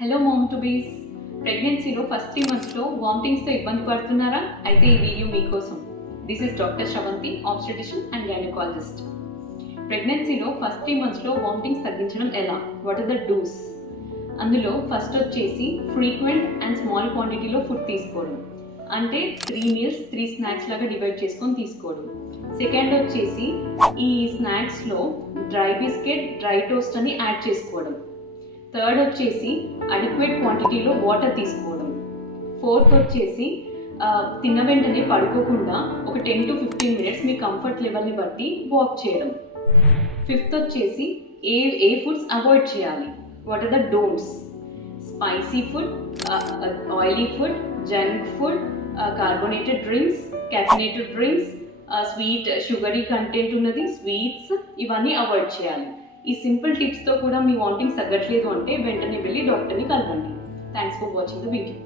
Hello mom to బీస్ ప్రెగ్నెన్సీలో first three మంత్స్లో వామిటింగ్స్తో ఇబ్బంది పడుతున్నారా? అయితే ఈ వీడియో మీకోసం. This is doctor Sravanthi obstetrician and gynaecologist ప్రెగ్నెన్సీలో ఫస్ట్ త్రీ మంత్స్లో వామిటింగ్స్ తగ్గించడం ఎలా? వాట్ ఆర్ ద డూస్ అందులో ఫస్ట్ వచ్చేసి ఫ్రీక్వెంట్ అండ్ స్మాల్ క్వాంటిటీలో ఫుడ్ తీసుకోవడం. అంటే త్రీ మీల్స్ త్రీ స్నాక్స్ లాగా డివైడ్ చేసుకొని తీసుకోవడం. సెకండ్ వచ్చేసి ఈ స్నాక్స్లో డ్రై బిస్కెట్ డ్రై టోస్ట్ అని యాడ్ చేసుకోవడం. థర్డ్ వచ్చేసి అడిక్వేట్ క్వాంటిటీలో వాటర్ తీసుకోవడం. ఫోర్త్ వచ్చేసి తిన్న వెంటనే పడుకోకుండా ఒక టెన్ టు ఫిఫ్టీన్ మినిట్స్ మీ కంఫర్ట్ లెవెల్ని బట్టి వాక్ చేయడం. ఫిఫ్త్ వచ్చేసి ఏ ఏ ఫుడ్స్ అవాయిడ్ చేయాలి? What are the don'ts? Spicy food oily food junk food carbonated drinks caffeinated drinks sweet sugary content ఉన్నది స్వీట్స్ ఇవన్నీ అవాయిడ్ చేయాలి. ఈ సింపుల్ టిప్స్తో కూడా మీ వాంటింగ్ తగ్గట్లేదు అంటే వెంటనే వెళ్ళి డాక్టర్ని కలవండి. Thanks for watching the video